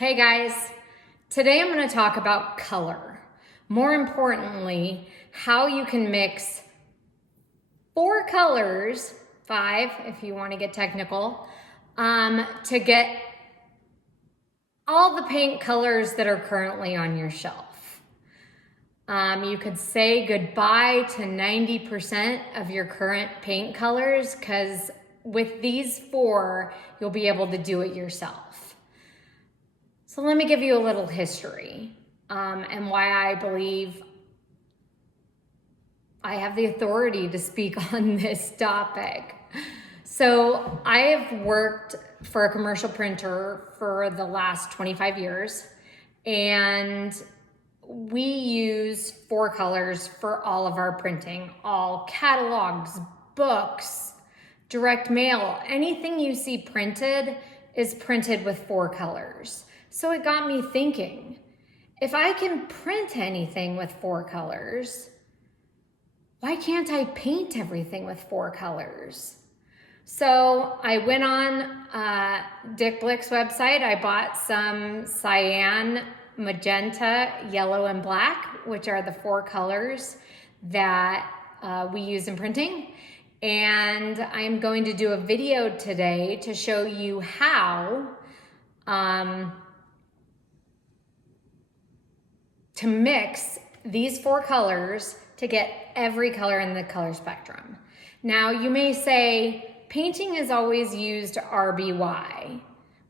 Hey guys, today I'm going to talk about color. More importantly, how you can mix 4 colors, 5 if you want to get technical, to get all the paint colors that are currently on your shelf. You could say goodbye to 90% of your current paint colors because with these 4, you'll be able to do it yourself. So let me give you a little history and why I believe I have the authority to speak on this topic. So I have worked for a commercial printer for the last 25 years, and we use 4 colors for all of our printing, all catalogs, books, direct mail, anything you see printed is printed with 4 colors. So it got me thinking, if I can print anything with 4 colors, why can't I paint everything with 4 colors? So I went on Dick Blick's website. I bought some Cyan, Magenta, Yellow, and Black, which are the 4 colors that we use in printing. And I'm going to do a video today to show you how to mix these 4 colors to get every color in the color spectrum. Now you may say, painting has always used RBY,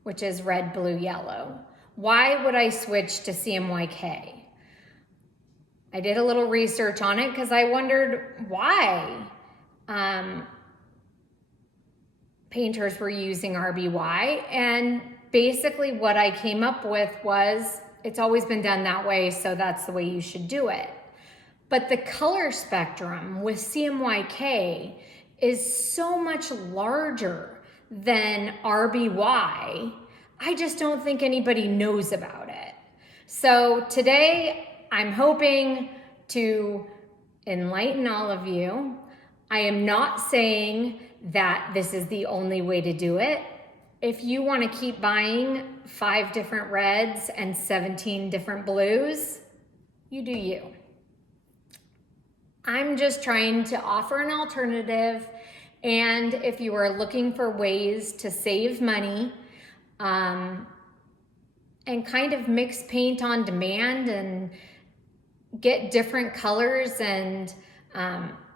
which is red, blue, yellow. Why would I switch to CMYK? I did a little research on it because I wondered why painters were using RBY, and basically what I came up with was it's always been done that way, so that's the way you should do it. But the color spectrum with CMYK is so much larger than RBY. I just don't think anybody knows about it. So today I'm hoping to enlighten all of you. I am not saying that this is the only way to do it. If you want to keep buying 5 different reds and 17 different blues, you do you. I'm just trying to offer an alternative, and if you are looking for ways to save money and kind of mix paint on demand and get different colors and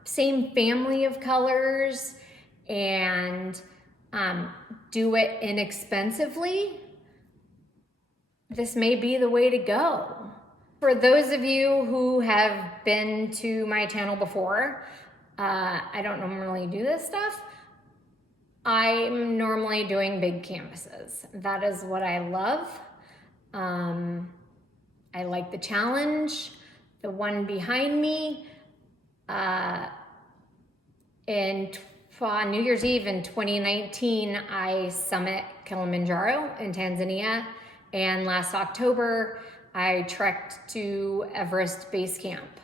same family of colors and do it inexpensively, this may be the way to go. For those of you who have been to my channel before, I don't normally do this stuff. I'm normally doing big canvases. That is what I love. I like the challenge. The one behind me, in New Year's Eve in 2019, I summit Kilimanjaro in Tanzania, and last October, I trekked to Everest Base Camp.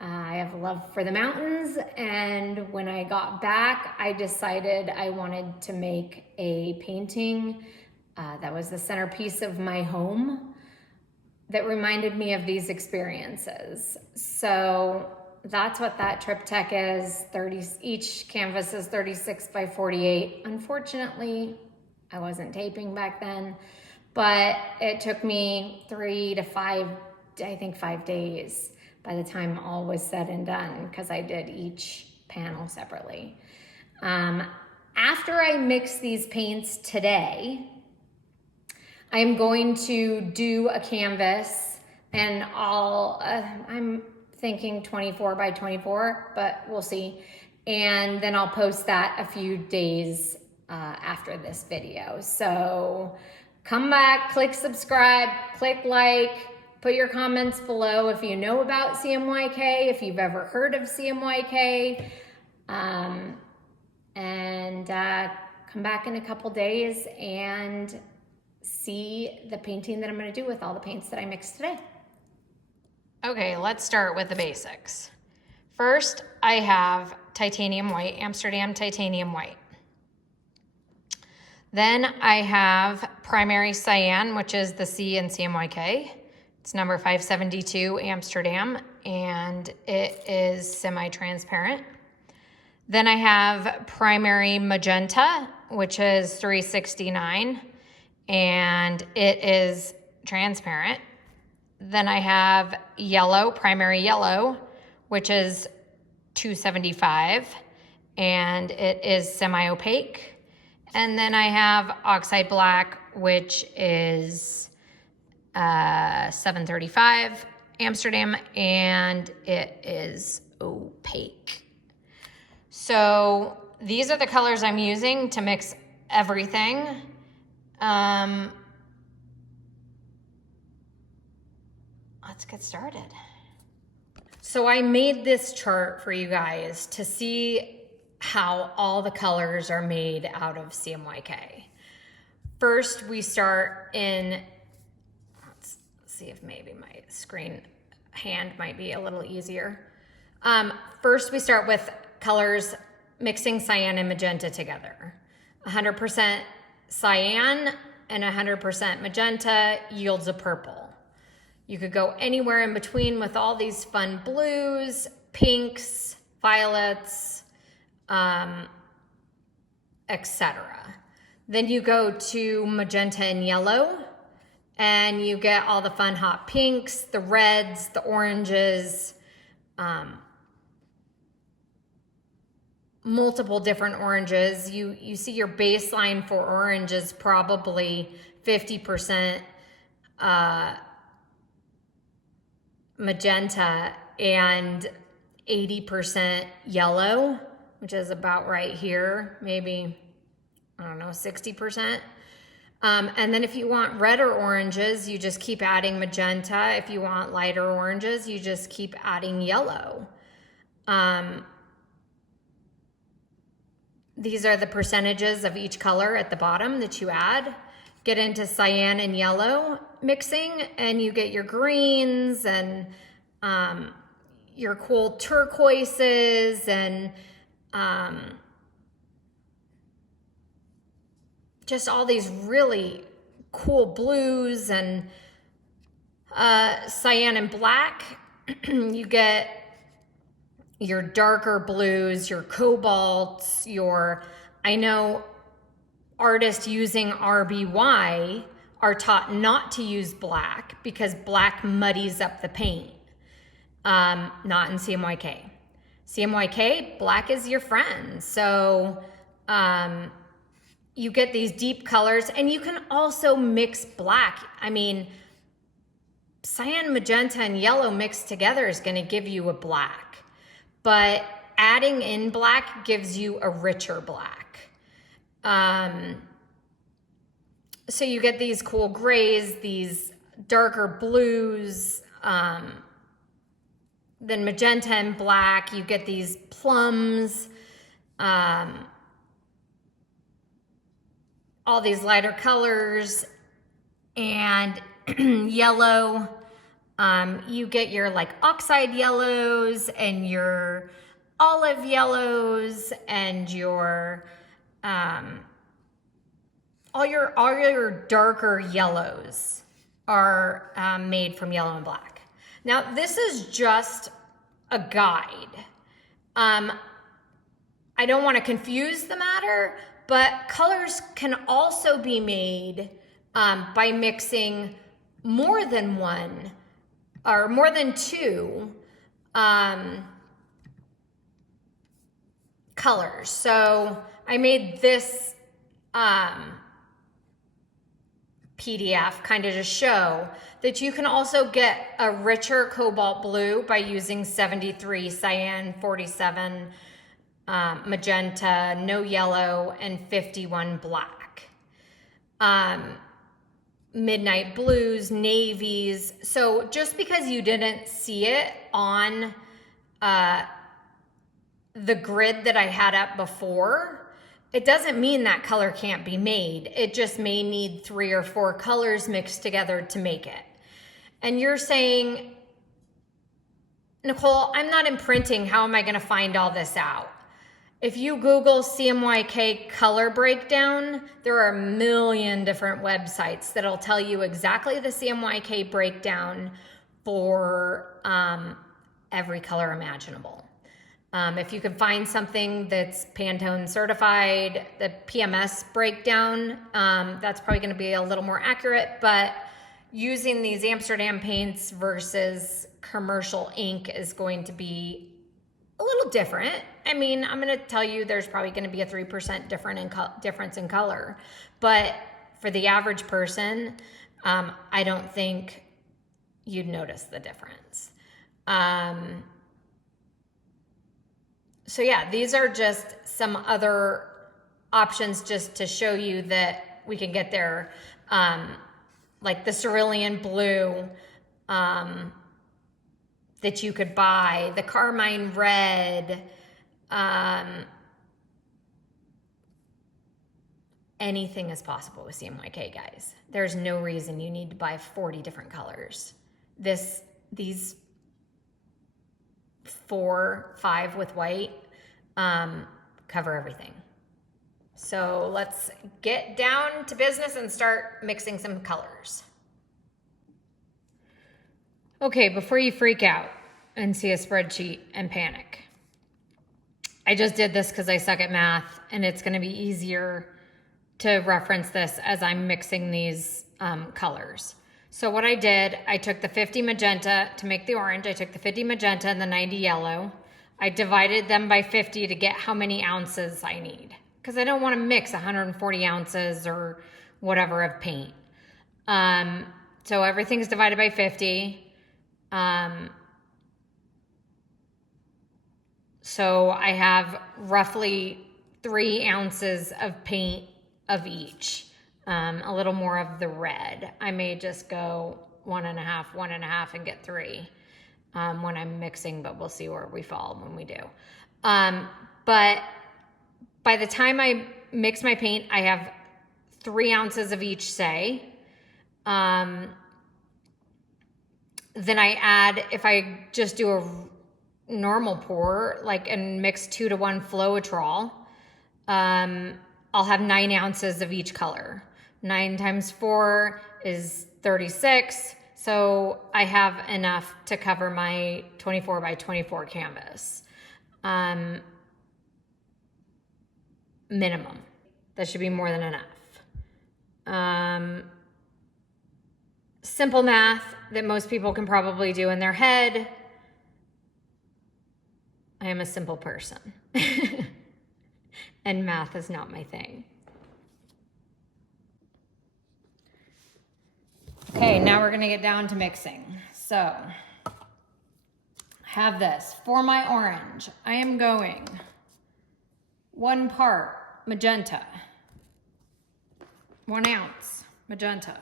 I have a love for the mountains, and when I got back, I decided I wanted to make a painting that was the centerpiece of my home that reminded me of these experiences. So that's what that triptych is. Each canvas is 36 by 48. Unfortunately, I wasn't taping back then, but it took me 3 to 5, I think 5 days by the time all was said and done, because I did each panel separately. After I mix these paints today, I'm going to do a canvas, and I'm thinking 24 by 24, but we'll see. And then I'll post that a few days after this video. So come back, click subscribe, click like, put your comments below if you know about CMYK, if you've ever heard of CMYK, and come back in a couple days and see the painting that I'm going to do with all the paints that I mixed today. Okay, let's start with the basics. First, I have titanium white, Amsterdam titanium white. Then I have primary cyan, which is the C in CMYK. It's number 572 Amsterdam, and it is semi-transparent. Then I have primary magenta, which is 369, and it is transparent. Then I have yellow, primary yellow, which is 275, and it is semi-opaque. And then I have oxide black, which is 735 Amsterdam, and it is opaque. So these are the colors I'm using to mix everything. Let's get started. So I made this chart for you guys to see how all the colors are made out of CMYK. First, we start in, let's see if maybe my screen hand might be a little easier. First, we start with colors mixing cyan and magenta together. 100% cyan and 100% magenta yields a purple. You could go anywhere in between with all these fun blues, pinks, violets, etc. Then you go to magenta and yellow, and you get all the fun hot pinks, the reds, the oranges, multiple different oranges. You see your baseline for orange is probably 50% magenta and 80% yellow, which is about right here, maybe, I don't know, 60%. And then if you want redder oranges, you just keep adding magenta. If you want lighter oranges, you just keep adding yellow. These are the percentages of each color at the bottom that you add. Get into cyan and yellow mixing, and you get your greens and your cool turquoises and just all these really cool blues and cyan and black. You get your darker blues, your cobalts, I know artists using RBY are taught not to use black because black muddies up the paint. Not in CMYK. CMYK, black is your friend. So you get these deep colors, and you can also mix black. I mean, cyan, magenta, and yellow mixed together is going to give you a black. But adding in black gives you a richer black. So you get these cool grays, these darker blues, then magenta and black. You get these plums, all these lighter colors, and yellow. You get your like oxide yellows and your olive yellows and your all your darker yellows are made from yellow and black. Now this is just a guide. I don't want to confuse the matter, but colors can also be made by mixing more than one or more than two colors. So I made this PDF kind of to show that you can also get a richer cobalt blue by using 73 cyan, 47 magenta, no yellow, and 51 black. Midnight blues, navies. So just because you didn't see it on the grid that I had up before, it doesn't mean that color can't be made. It just may need 3 or 4 colors mixed together to make it. And you're saying, Nicole, I'm not imprinting. How am I going to find all this out? If you Google CMYK color breakdown, there are a million different websites that'll tell you exactly the CMYK breakdown for every color imaginable. If you can find something that's Pantone certified, the PMS breakdown, that's probably going to be a little more accurate, but using these Amsterdam paints versus commercial ink is going to be a little different. I mean, I'm going to tell you there's probably going to be a 3% difference in color, but for the average person, I don't think you'd notice the difference. So yeah, these are just some other options just to show you that we can get there. Like the cerulean blue that you could buy, the carmine red, anything is possible with CMYK, guys. There's no reason you need to buy 40 different colors. These 4, 5 with white cover everything. So let's get down to business and start mixing some colors. Okay, before you freak out and see a spreadsheet and panic, I just did this because I suck at math and it's going to be easier to reference this as I'm mixing these colors. So what I did, I took the 50 magenta to make the orange. I took the 50 magenta and the 90 yellow. I divided them by 50 to get how many ounces I need, because I don't want to mix 140 ounces or whatever of paint. So everything's divided by 50. So I have roughly 3 ounces of paint of each. A little more of the red. I may just go 1.5 and get 3 when I'm mixing, but we'll see where we fall when we do. But by the time I mix my paint, I have 3 ounces of each, say. Then I add, if I just do a normal pour, like, and mix 2-to-1 Floetrol, I'll have 9 ounces of each color. 9 times 4 is 36. So I have enough to cover my 24 by 24 canvas. Minimum. That should be more than enough. Simple math that most people can probably do in their head. I am a simple person. And math is not my thing. Okay, now we're gonna get down to mixing. So, I have this. For my orange, I am going 1 part magenta, 1 ounce magenta.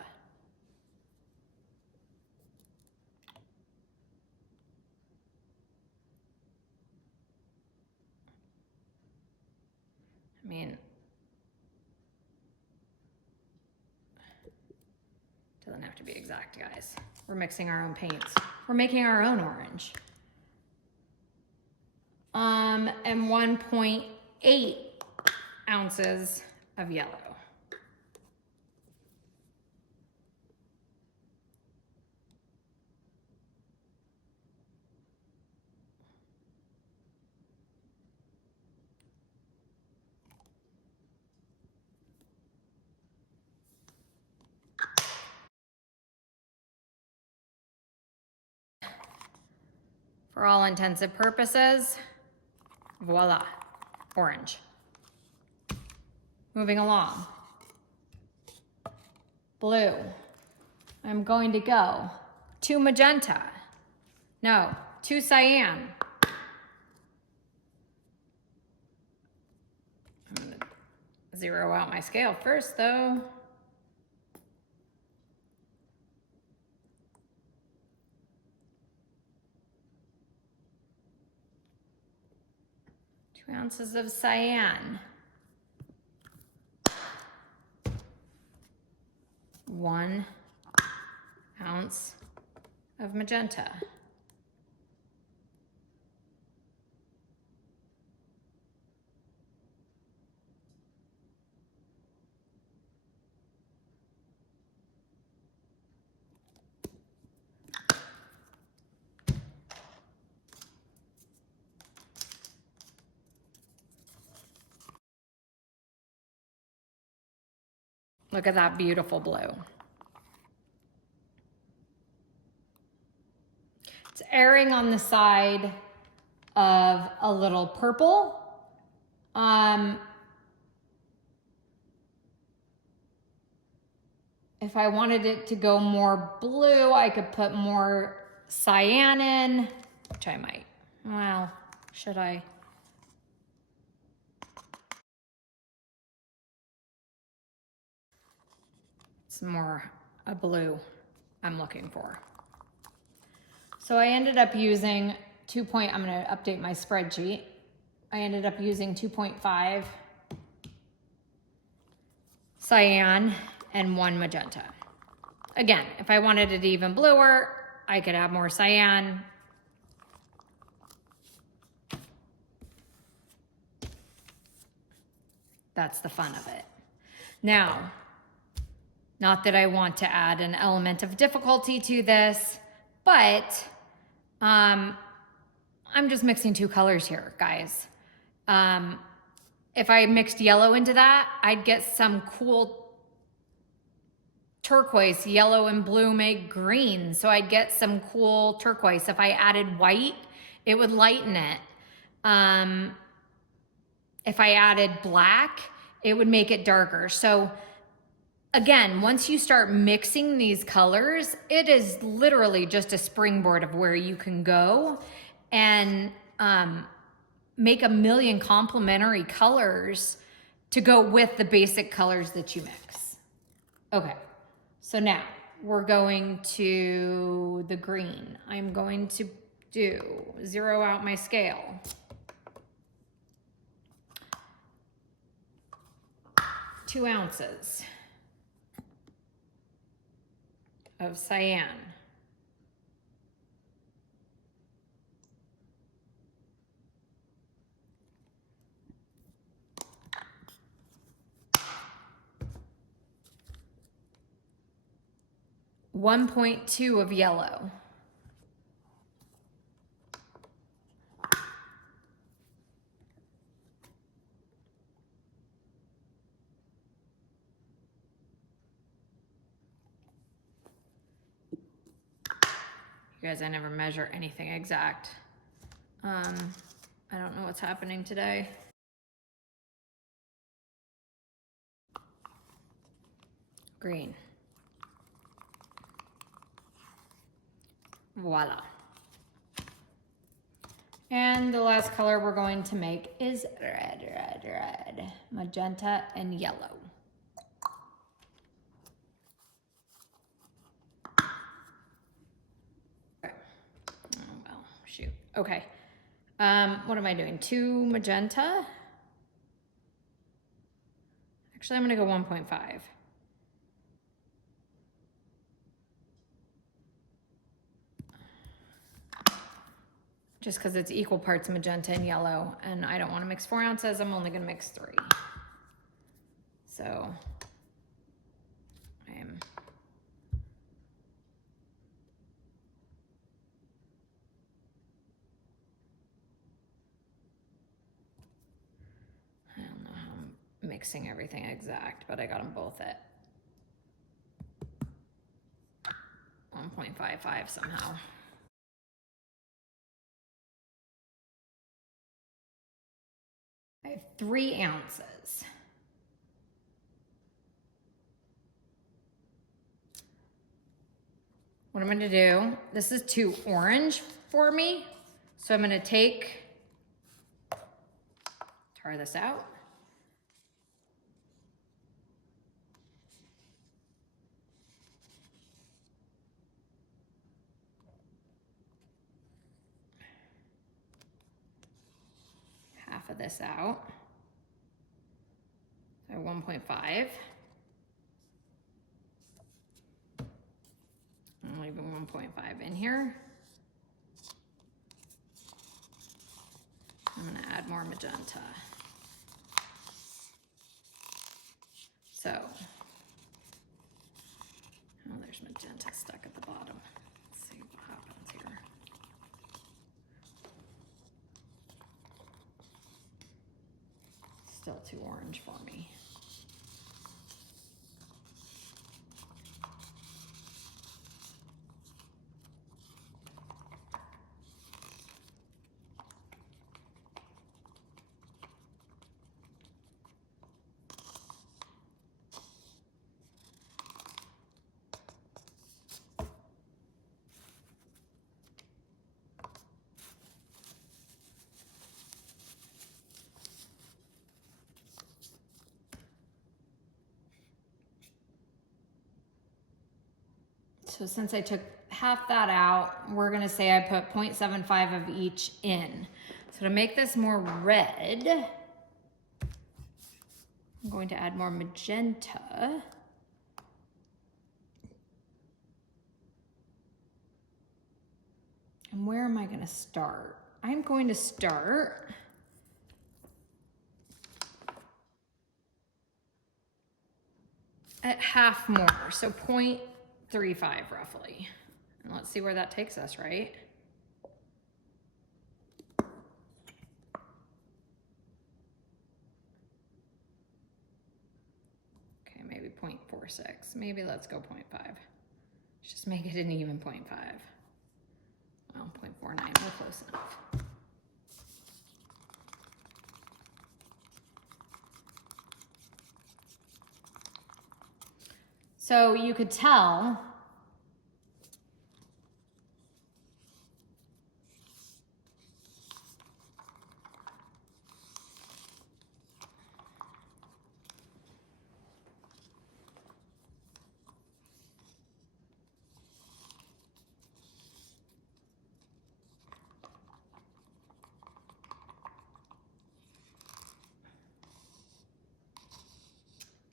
I mean, doesn't have to be exact, guys. We're mixing our own paints. We're making our own orange. And 1.8 ounces of yellow. For all intensive purposes, voila, orange. Moving along. Blue. I'm going to go 2 magenta. No, 2 cyan. I'm gonna zero out my scale first though. Ounces of cyan, 1 ounce of magenta, Look at that beautiful blue. It's erring on the side of a little purple. If I wanted it to go more blue, I could put more cyan in, which I might. Well, should I? It's more a blue I'm looking for. So I ended up using I'm gonna update my spreadsheet. I ended up using 2.5 cyan and 1 magenta. Again, if I wanted it even bluer, I could add more cyan. That's the fun of it. Now, not that I want to add an element of difficulty to this, but I'm just mixing 2 colors here, guys. If I mixed yellow into that, I'd get some cool turquoise. Yellow and blue make green, so I'd get some cool turquoise. If I added white, it would lighten it. If I added black, it would make it darker. So again, once you start mixing these colors, it is literally just a springboard of where you can go and make a million complementary colors to go with the basic colors that you mix. Okay, so now we're going to the green. I'm going to zero out my scale. Two ounces of cyan. .2 of yellow. You guys, I never measure anything exact. I don't know what's happening today. Green. Voila. And the last color we're going to make is red. Magenta and yellow. Okay. Oh, well, shoot. Okay. What am I doing? 2 magenta? Actually, I'm gonna go 1.5. Just because it's equal parts magenta and yellow, and I don't want to mix 4 ounces, I'm only going to mix 3. So I don't know how I'm mixing everything exact, but I got them both at 1.55 somehow. I have 3 ounces. What I'm gonna do, this is too orange for me, so I'm gonna tar this out. Half of this out. So 1.5. I'm leaving 1.5 in here. I'm gonna add more magenta. So, oh, there's magenta stuck at the bottom. Let's see what happens here. Still too orange for me. So since I took half that out, we're gonna say I put 0.75 of each in. So to make this more red, I'm going to add more magenta. And where am I gonna start? I'm going to start at half more, so 0.35 roughly. And let's see where that takes us, right? Okay, maybe 0.46. Maybe let's go 0.5. Just make it an even 0.5. Well, 0.49, we're close enough. So you could tell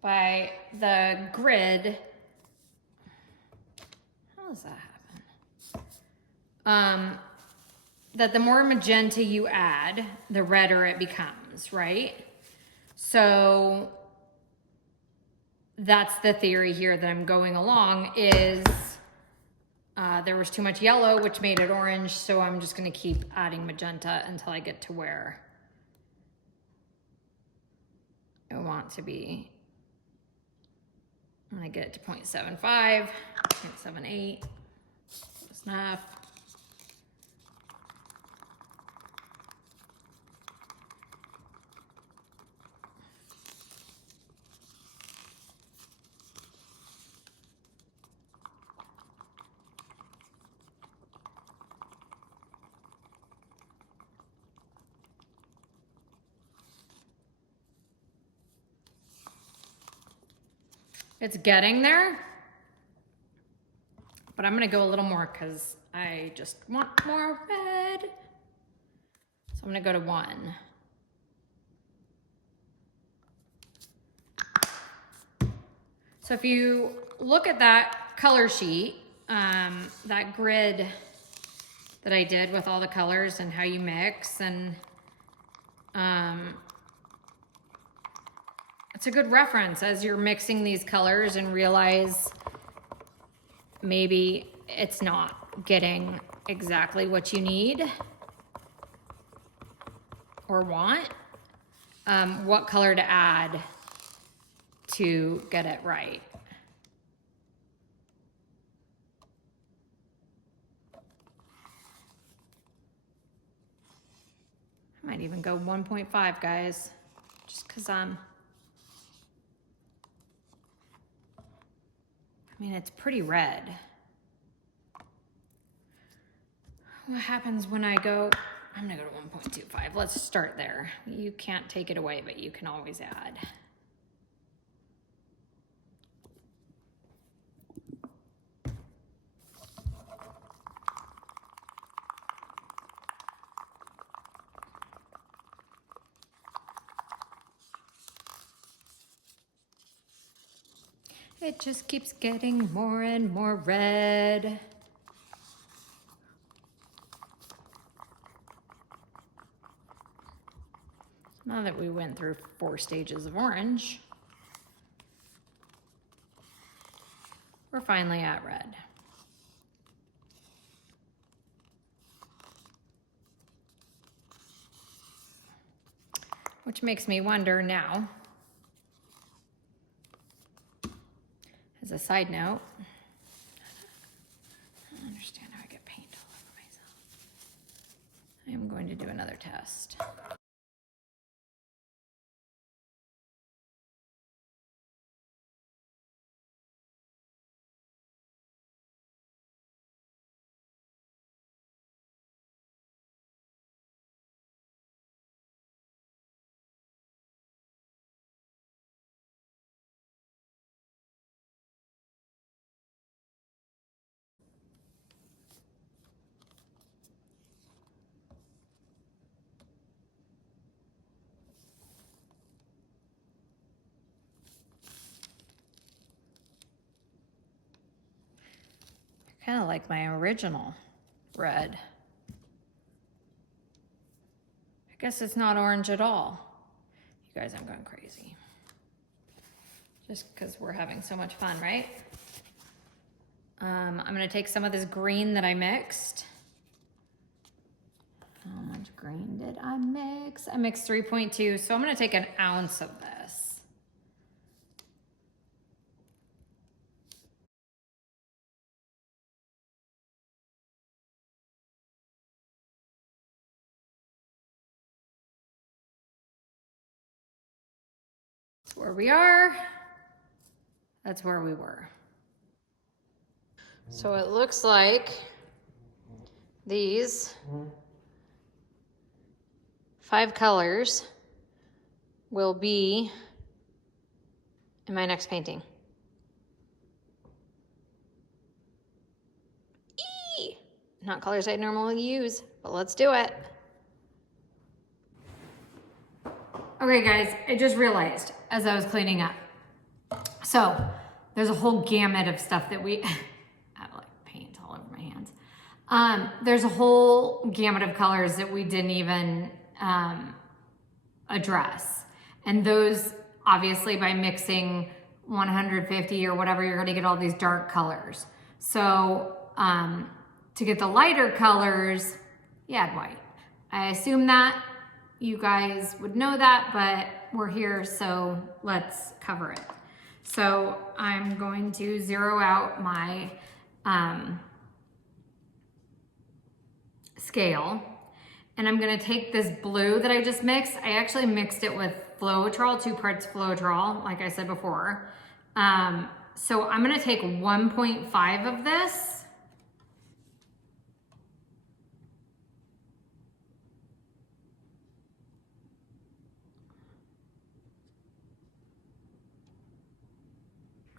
by the grid. How does that happen? That the more magenta you add, the redder it becomes, right? So that's the theory here that I'm going along is there was too much yellow, which made it orange. So I'm just gonna keep adding magenta until I get to where I want to be. I'm gonna get it to 0.75, 0.78, close enough. It's getting there, but I'm gonna go a little more because I just want more red. So I'm gonna go to 1. So if you look at that color sheet, that grid that I did with all the colors and how you mix, and it's a good reference as you're mixing these colors and realize maybe it's not getting exactly what you need or want, what color to add to get it right. I might even go 1.5, guys, just because I mean, it's pretty red. What happens when I go, I'm gonna go to 1.25. Let's start there. You can't take it away, but you can always add. It just keeps getting more and more red. Now that we went through 4 stages of orange, we're finally at red. Which makes me wonder now, as a side note, I don't understand how I get paint all over myself. I am going to do another test. kind of like my original red. I guess it's not orange at all. You guys, I'm going crazy. Just because we're having so much fun, right? I'm gonna take some of this green that I mixed. How much green did I mix? I mixed 3.2, so I'm gonna take an ounce of this. That's where we are. That's where we were. So it looks like these 5 colors will be in my next painting. Eee! Not colors I normally use, but let's do it. Okay guys, I just realized as I was cleaning up. So there's a whole gamut of stuff that we, I have like paint all over my hands. There's a whole gamut of colors that we didn't even address. And those, obviously by mixing 150 or whatever, you're gonna get all these dark colors. So to get the lighter colors, you add white. I assume that you guys would know that, but we're here, so let's cover it. So I'm going to zero out my scale, and I'm gonna take this blue that I just mixed. I actually mixed it with Floetrol, 2 parts Floetrol, like I said before. So I'm gonna take 1.5 of this.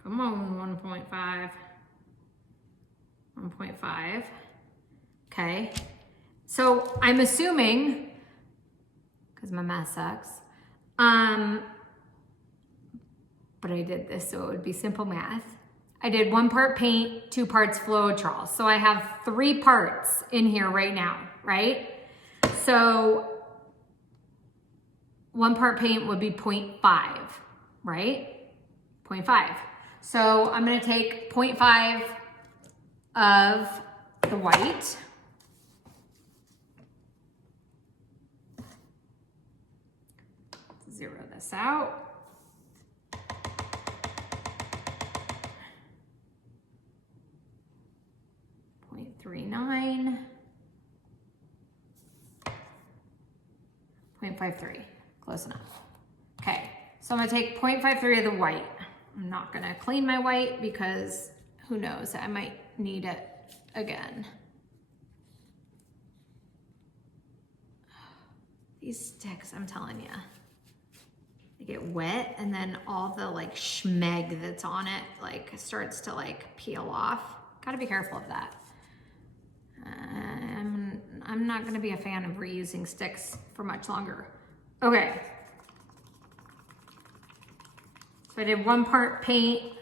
Come on, 1.5. 1.5. Okay. So I'm assuming, because my math sucks, but I did this so it would be simple math. I did 1 part paint, 2 parts Floetrol. So I have 3 parts in here right now, right? So 1 part paint would be 0.5, right? 0.5. So I'm gonna take 0.5 of the white. Zero this out. .39. 0.53, close enough. Okay, so I'm gonna take 0.53 of the white. I'm not gonna clean my white because who knows, I might need it again. These sticks, I'm telling you, they get wet and then all the like schmeg that's on it like starts to like peel off. Gotta be careful of that. I'm not gonna be a fan of reusing sticks for much longer. Okay. So I did 1 part paint,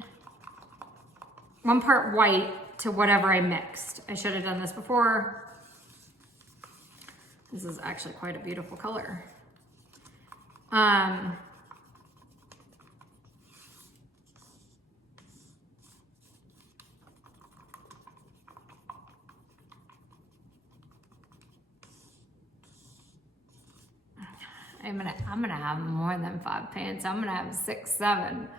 1 part white to whatever I mixed. I should have done this before. This is actually quite a beautiful color. I'm gonna have more than 5 paints. I'm gonna have 6, 7.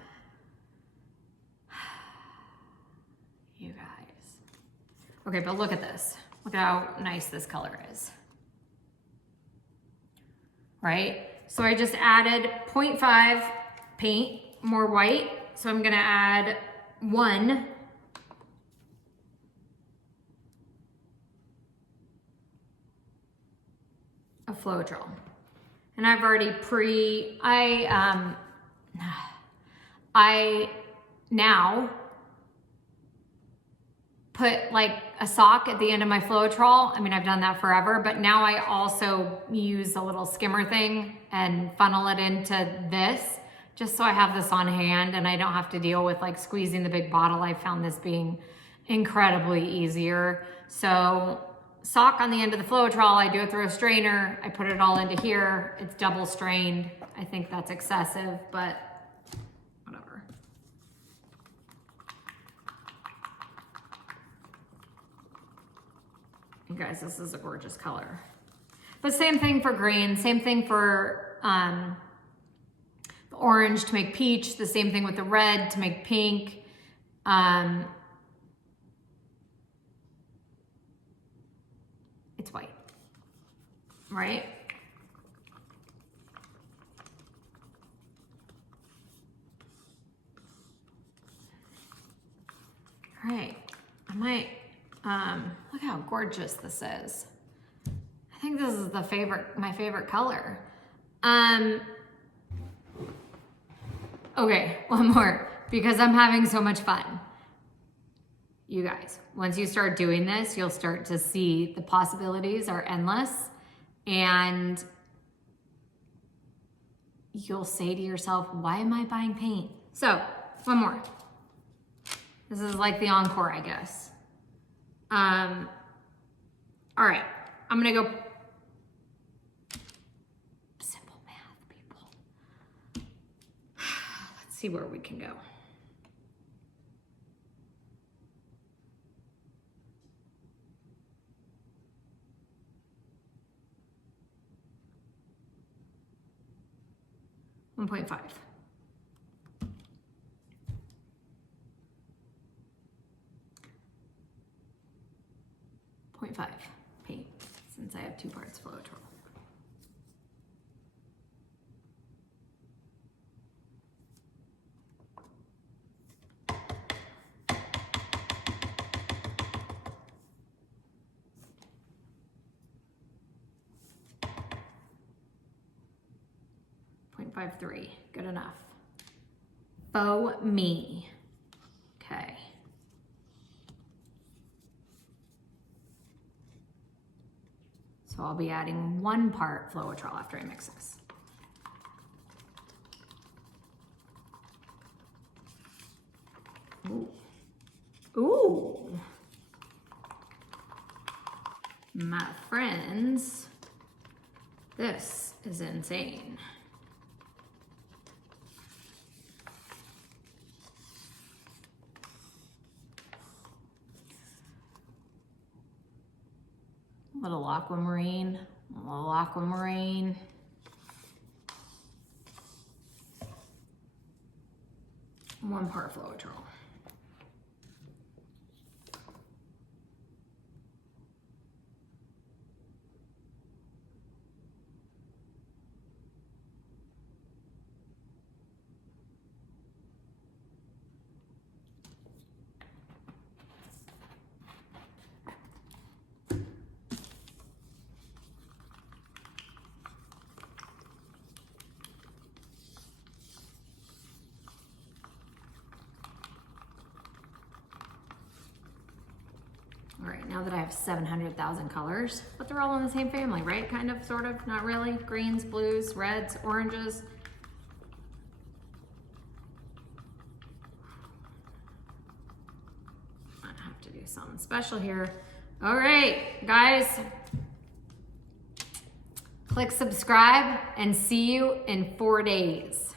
You guys. Okay, but look at this. Look at how nice this color is. Right? So I just added 0.5 paint, more white. So I'm gonna add 1. Of Floetrol. And I've already I now put like a sock at the end of my Floetrol. I mean, I've done that forever, but now I also use a little skimmer thing and funnel it into this, just so I have this on hand and I don't have to deal with like squeezing the big bottle. I found this being incredibly easier. So sock on the end of the Floetrol, I do it through a strainer. I put it all into here. It's double strained. I think that's excessive, but whatever. And guys, this is a gorgeous color. But same thing for green, same thing for the orange to make peach, the same thing with the red to make pink. It's white, right? All right, I might, look how gorgeous this is. I think this is my favorite color. Okay, one more, because I'm having so much fun. You guys, once you start doing this, you'll start to see the possibilities are endless, and you'll say to yourself, why am I buying paint? So, one more. This is like the encore, I guess. All right, I'm gonna go simple math, people. Let's see where we can go. $1.5. 0.5 paint, since I have 2 parts Floetrol. .53, good enough. Faux me. Okay. So I'll be adding 1 part Floetrol after I mix this. Ooh. Ooh. My friends, this is insane. Little aquamarine, little aquamarine. One part Floetrol. All right, now that I have 700,000 colors, but they're all in the same family, right? Kind of, sort of, not really. Greens, blues, reds, oranges. I have to do something special here. All right, guys. Click subscribe and see you in 4 days.